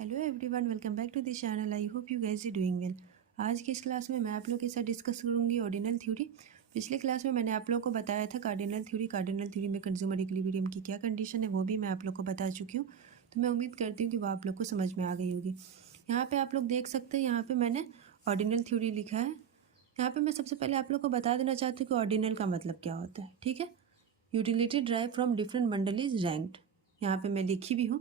Hello everyone, welcome back to this channel. I hope you guys are doing well. आज की इस class में मैं आप लोगों के साथ डिस्कस करूंगी ऑर्डिनल थ्योरी। पिछले क्लास में मैंने आप लोगों को बताया था कार्डिनल थ्योरी में कंज्यूमर इक्विलिब्रियम की क्या कंडीशन है वो भी मैं आप लोग को बता चुकी हूँ। तो मैं उम्मीद करती हूँ कि वो आप लोग को समझ में आ गई होगी। यहाँ पर आप लोग देख सकते हैं, यहाँ पर मैंने ऑर्डिनल थ्योरी लिखा है। यहाँ पर मैं सबसे पहले आप लोग को बता देना चाहती हूँ कि ऑर्डिनल का मतलब क्या होता है। ठीक है, utility drive from different bundle is ranked. यहाँ पे मैं लिखी भी हूँ।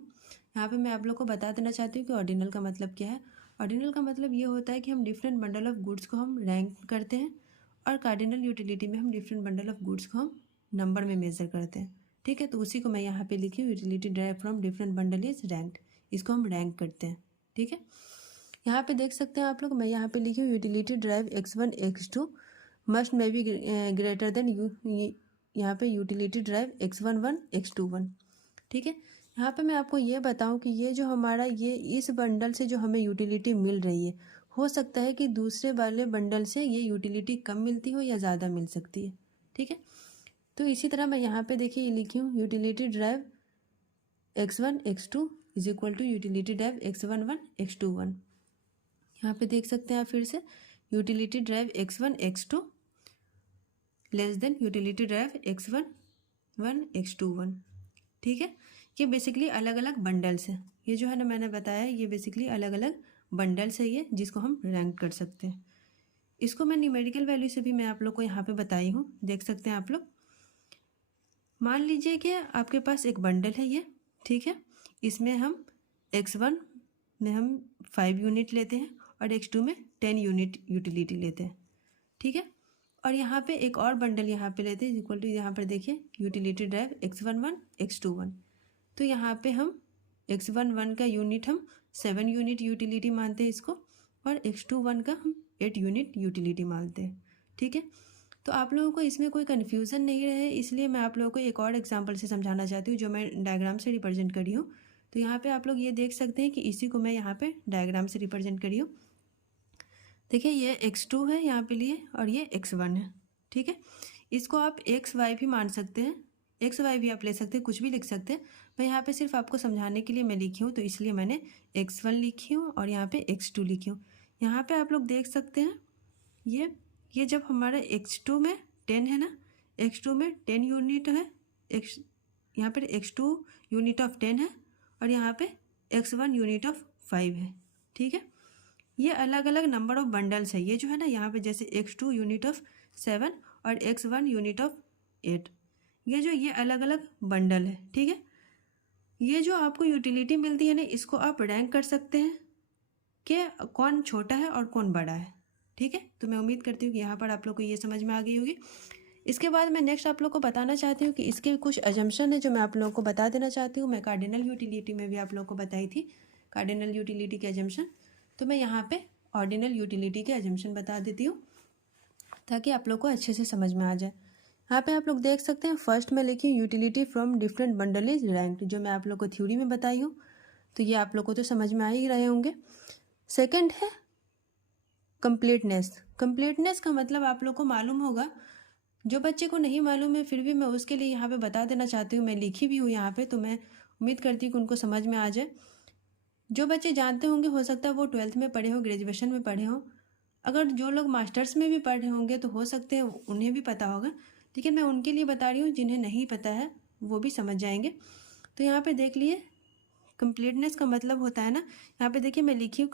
यहाँ पे मैं आप लोग को बता देना चाहती हूँ कि ऑर्डिनल का मतलब क्या है। ऑर्डिनल का मतलब ये होता है कि हम डिफरेंट बंडल ऑफ गुड्स को हम रैंक करते हैं, और कार्डिनल यूटिलिटी में हम डिफरेंट बंडल ऑफ गुड्स को हम नंबर में मेजर करते हैं। ठीक है, तो उसी को मैं यहाँ पे लिखी हूँ, utility drive from different bundle is ranked. इसको हम रैंक करते हैं। ठीक है, यहाँ पे देख सकते हैं आप लोग, मैं यहाँ पे लिखी हूँ utility drive x1 x2 must may be greater than यहाँ पे यूटिलिटी ड्राइव x11 x21। ठीक है, यहाँ पे मैं आपको ये बताऊं कि ये जो हमारा ये इस बंडल से जो हमें यूटिलिटी मिल रही है, हो सकता है कि दूसरे वाले बंडल से ये यूटिलिटी कम मिलती हो या ज़्यादा मिल सकती है। ठीक है, तो इसी तरह मैं यहाँ पे देखिए लिखी हूँ utility drive x1 x2 is equal to utility drive x11 x21। यहाँ पे देख सकते हैं आप फिर से, utility drive x1 x2 less than utility drive x11 x21। ठीक है, ये बेसिकली अलग अलग बंडल्स हैं। ये जो है ना मैंने बताया, ये बेसिकली अलग अलग बंडल्स है ये, जिसको हम रैंक कर सकते हैं। इसको मैं न्यूमेरिकल वैल्यू से भी मैं आप लोग को यहाँ पे बताई हूँ, देख सकते हैं आप लोग। मान लीजिए कि आपके पास एक बंडल है ये। ठीक है, इसमें हम x1 में हम 5 यूनिट लेते हैं और x2 में 10 यूनिट यूटिलिटी लेते हैं। ठीक है, और यहाँ पे एक और बंडल यहाँ पे लेते हैं इक्वल टू, यहाँ पर देखिए यूटिलिटी ड्राइव x11 x21। तो यहाँ पे हम x11 का यूनिट हम 7 यूनिट यूटिलिटी मानते हैं इसको, और x21 का हम 8 यूनिट यूटिलिटी मानते हैं। ठीक है, तो आप लोगों को इसमें कोई कन्फ्यूज़न नहीं रहे, इसलिए मैं आप लोगों को एक और एग्जाम्पल से समझाना चाहती हूँ, जो मैं डायग्राम से रिप्रेजेंट करी हूँ। तो यहाँ पे आप लोग ये देख सकते हैं कि इसी को मैं यहाँ पे डायग्राम से रिप्रेजेंट करी हूँ। देखिए, ये x2 है यहाँ पे लिए, और ये x1 है। ठीक है, इसको आप xy भी मान सकते हैं, xy भी आप ले सकते हैं, कुछ भी लिख सकते हैं। मैं यहाँ पे सिर्फ आपको समझाने के लिए मैं लिखी हूँ, तो इसलिए मैंने x1 लिखी हूँ और यहाँ पे x2 लिखी हूँ। यहाँ पे आप लोग देख सकते हैं, ये जब हमारा x2 में 10 है ना, x2 में 10 यूनिट है, यहाँ पर x2 यूनिट ऑफ 10 है, और यहाँ पे x1 यूनिट ऑफ 5 है। ठीक है, ये अलग अलग नंबर ऑफ बंडल्स है। ये जो है ना, यहाँ पे जैसे x2 यूनिट ऑफ 7 और x1 यूनिट ऑफ 8, ये अलग अलग बंडल है। ठीक है, ये जो आपको यूटिलिटी मिलती है ना, इसको आप रैंक कर सकते हैं कि कौन छोटा है और कौन बड़ा है। ठीक है, तो मैं उम्मीद करती हूँ कि यहाँ पर आप लोग को ये समझ में आ गई होगी। इसके बाद मैं नेक्स्ट आप लोग को बताना चाहती हूँ कि इसके कुछ अजम्पशन है जो मैं आप लोगों को बता देना चाहती हूँ। मैं कार्डिनल यूटिलिटी में भी आप लोग को बताई थी कार्डिनल यूटिलिटी के अजम्पशन, तो मैं यहाँ पे ऑर्डिनल यूटिलिटी के अजम्पशन बता देती हूँ ताकि आप लोग को अच्छे से समझ में आ जाए। यहाँ पे आप लोग देख सकते हैं, फर्स्ट में लिखी utility from different bundle is ranked, जो मैं आप लोग को थ्योरी में बताई हूँ, तो ये आप लोग को तो समझ में आ ही रहे होंगे। सेकेंड है कंप्लीटनेस। कंप्लीटनेस का मतलब आप लोग को मालूम होगा, जो बच्चे को नहीं मालूम है फिर भी मैं उसके लिए यहाँ पे बता देना चाहती हूँ, मैं लिखी भी हूँ यहाँ पे, तो मैं उम्मीद करती हूँ कि उनको समझ में आ जाए। जो बच्चे जानते होंगे, हो सकता है वो 12th में पढ़े हो, ग्रेजुएशन में पढ़े हो, अगर जो लोग मास्टर्स में भी पढ़े होंगे तो हो सकते हैं उन्हें भी पता होगा, लेकिन मैं उनके लिए बता रही हूँ, जिन्हें नहीं पता है वो भी समझ जाएंगे। तो यहाँ पे देख लिए, कंप्लीटनेस का मतलब होता है ना, यहाँ पे देखिए मैं लिखी हूँ,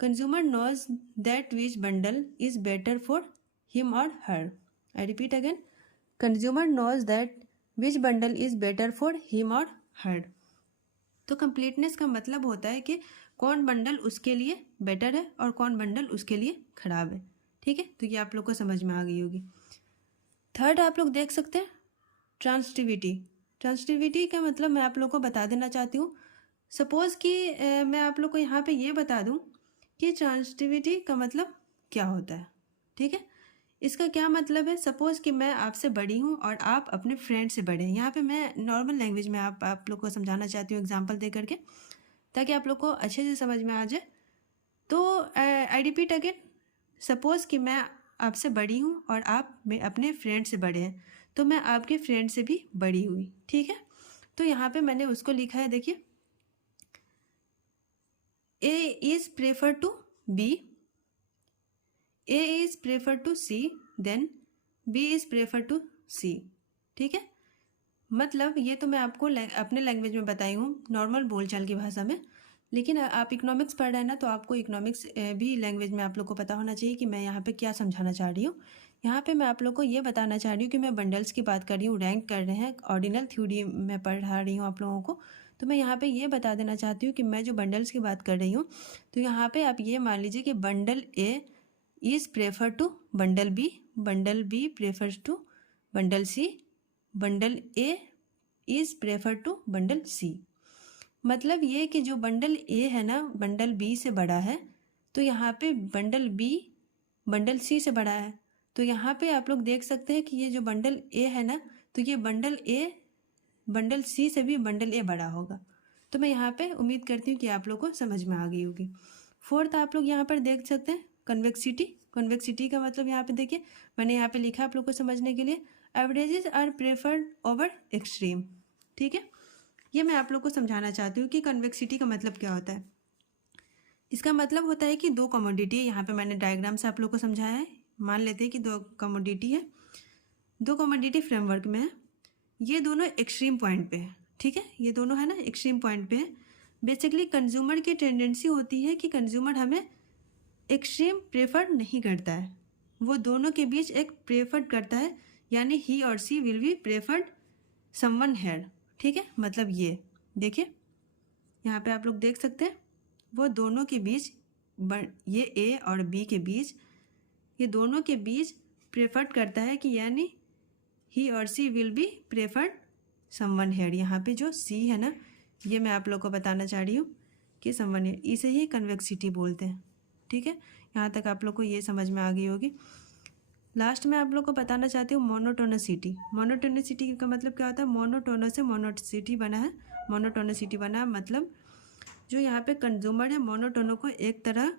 consumer knows that which bundle is better for him or her. I repeat again, consumer knows that which bundle is better for him or her. तो कंप्लीटनेस का मतलब होता है कि कौन बंडल उसके लिए बेटर है और कौन बंडल उसके लिए खराब है। ठीक है, तो ये आप लोग को समझ में आ गई होगी। थर्ड आप लोग देख सकते हैं ट्रांसटिविटी। ट्रांसटिविटी का मतलब मैं आप लोग को बता देना चाहती हूँ। सपोज़ कि मैं आप लोग को यहाँ पे ये बता दूँ कि ट्रांसटिविटी का मतलब क्या होता है। ठीक है, इसका क्या मतलब है, सपोज़ कि मैं आपसे बड़ी हूँ और आप अपने फ्रेंड से बड़े हैं। यहाँ पे मैं नॉर्मल लैंग्वेज में आप लोग को समझाना चाहती हूँ एग्जांपल दे करके, ताकि आप लोग को अच्छे से समझ में आ जाए। तो आई रिपीट अगेन, सपोज़ कि मैं आपसे बड़ी हूँ और आप अपने फ्रेंड से बड़े हैं, तो मैं आपके फ्रेंड से भी बड़ी हुई। ठीक है, तो यहाँ पे मैंने उसको लिखा है, देखिए A is prefer to B, A is prefer to C, then B is prefer to C. ठीक है, मतलब ये तो मैं आपको अपने लैंग्वेज में बताई हूँ, नॉर्मल बोलचाल की भाषा में। लेकिन आप इकोनॉमिक्स पढ़ रहे हैं ना, तो आपको इकोनॉमिक्स भी लैंग्वेज में आप लोग को पता होना चाहिए कि मैं यहाँ पे क्या समझाना चाह रही हूँ। यहाँ पे मैं आप लोग को ये बताना चाह रही हूँ कि मैं बंडल्स की बात कर रही हूँ, रैंक कर रहे हैं, ऑर्डिनल थ्योरी में पढ़ा रही हूँ आप लोगों को। तो मैं यहाँ पे ये बता देना चाहती हूँ कि मैं जो बंडल्स की बात कर रही हूँ, तो यहाँ पे आप ये मान लीजिए कि bundle A is prefer to bundle B prefers to bundle C, bundle A is prefer to bundle C. मतलब ये कि जो बंडल ए है ना बंडल बी से बड़ा है, तो यहाँ पे बंडल बी बंडल सी से बड़ा है। तो यहाँ पे आप लोग देख सकते हैं कि ये जो बंडल ए है ना, तो ये बंडल ए बंडल सी से भी बंडल ए बड़ा होगा। तो मैं यहाँ पे उम्मीद करती हूँ कि आप लोग को समझ में आ गई होगी। फोर्थ आप लोग यहाँ पर देख सकते हैं कन्वेक्सिटी। कन्वेक्सिटी का मतलब यहाँ पे देखिए, मैंने यहाँ पे लिखा आप लोग को समझने के लिए, averages are preferred over extreme. ठीक है, ये मैं आप लोग को समझाना चाहती हूँ कि कन्वेक्सिटी का मतलब क्या होता है। इसका मतलब होता है कि दो कमोडिटी है, यहाँ पे मैंने डायग्राम से आप लोग को समझाया है। मान लेते हैं कि दो कमोडिटी है, दो कमोडिटी फ्रेमवर्क में है, ये दोनों एक्सट्रीम पॉइंट पे है। ठीक है, ये दोनों है ना एक्सट्रीम पॉइंट पे है। बेसिकली कंज्यूमर की टेंडेंसी होती है कि कंज्यूमर हमें एक्सट्रीम प्रेफर नहीं करता है, वो दोनों के बीच एक प्रेफर्ड करता है, यानी ही और C will be preferred someone here. ठीक है, मतलब ये देखिए यहाँ पे आप लोग देख सकते हैं, वो दोनों के बीच ये ए और बी के बीच, ये दोनों के बीच प्रेफर्ड करता है कि यानी ही और C will be preferred someone here. यहाँ पे जो सी है ना, ये मैं आप लोग को बताना चाह रही हूँ कि समवन हेयर, इसे ही कन्वेक्सिटी बोलते हैं। ठीक है, यहाँ तक आप लोग को ये समझ में आ गई होगी। लास्ट में आप लोग को बताना चाहती हूँ मोनोटोनिसिटी। मोनोटोनिसिटी का मतलब क्या होता है, मोनोटोनस से मोनोसिटी बना है, मोनोटोनिसिटी बना है, मतलब जो यहाँ पे कंज्यूमर है मोनोटोनो को एक तरह,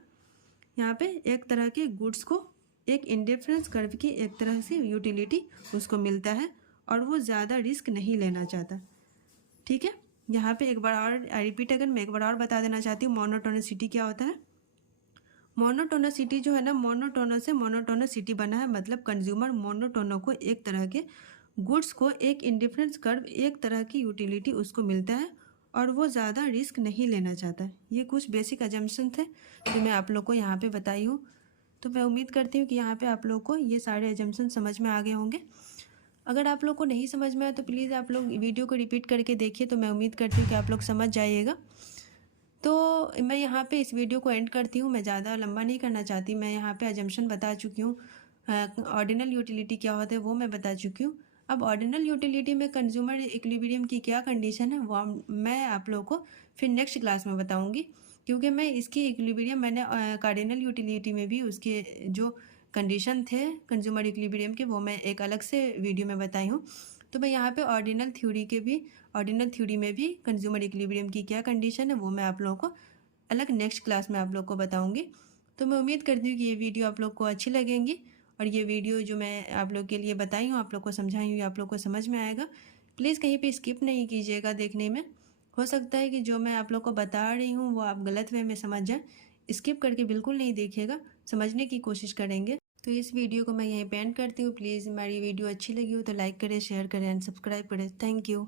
यहाँ पे एक तरह के गुड्स को एक इंडिफरेंस कर्व की एक तरह से यूटिलिटी उसको मिलता है और वो ज़्यादा रिस्क नहीं लेना चाहता। ठीक है, यहाँ पे एक बार और आई रिपीट, अगर मैं एक बार और बता देना चाहती हूँ मोनोटोनिसिटी क्या होता है। मोनोटोनिसिटी जो है ना, मोनोटोनो से मोनोटोनिसिटी बना है, मतलब कंज्यूमर मोनोटोनो को एक तरह के गुड्स को एक इंडिफरेंस कर्व एक तरह की यूटिलिटी उसको मिलता है और वो ज़्यादा रिस्क नहीं लेना चाहता। ये कुछ बेसिक अजम्पशन थे जो मैं आप लोग को यहाँ पे बताई हूँ। तो मैं उम्मीद करती हूँ कि यहाँ पे आप लोग को ये सारे अजम्पशन समझ में आ गए होंगे। अगर आप लोग को नहीं समझ में आया तो प्लीज़ आप लोग वीडियो को रिपीट करके देखिए, तो मैं उम्मीद करती हूँ कि आप लोग समझ जाइएगा। तो मैं यहाँ पे इस वीडियो को एंड करती हूँ, मैं ज़्यादा लंबा नहीं करना चाहती। मैं यहाँ पे अजम्पशन बता चुकी हूँ, ऑर्डिनल यूटिलिटी क्या होता है वो मैं बता चुकी हूँ। अब ऑर्डिनल यूटिलिटी में कंज्यूमर इक्विलिब्रियम की क्या कंडीशन है वो मैं आप लोगों को फिर नेक्स्ट क्लास में बताऊँगी, क्योंकि मैं इसकी इक्विलिब्रियम मैंने कार्डिनल यूटिलिटी में भी उसके जो कंडीशन थे कंज्यूमर इक्विलिब्रियम के वो मैं एक अलग से वीडियो में बताई हूँ। तो मैं यहाँ पे ऑर्डिनल थ्योरी में भी कंज्यूमर इक्विलिब्रियम की क्या कंडीशन है वो मैं आप लोगों को अलग नेक्स्ट क्लास में आप लोग को बताऊँगी। तो मैं उम्मीद करती हूँ कि ये वीडियो आप लोग को अच्छी लगेंगी और ये वीडियो जो मैं आप लोग के लिए बताई हूँ, आप लोग को समझाई हूँ, आप लोग को समझ में आएगा। प्लीज़ कहीं पे स्किप नहीं कीजिएगा देखने में। हो सकता है कि जो मैं आप लोग को बता रही हूँ वो आप गलत वे में समझ जाएँ। स्किप करके बिल्कुल नहीं देखिएगा, समझने की कोशिश करेंगे। तो इस वीडियो को मैं यहीं पे एंड करती हूँ। प्लीज़ हमारी वीडियो अच्छी लगी हो तो लाइक करें, शेयर करें एंड सब्सक्राइब करें। Thank you.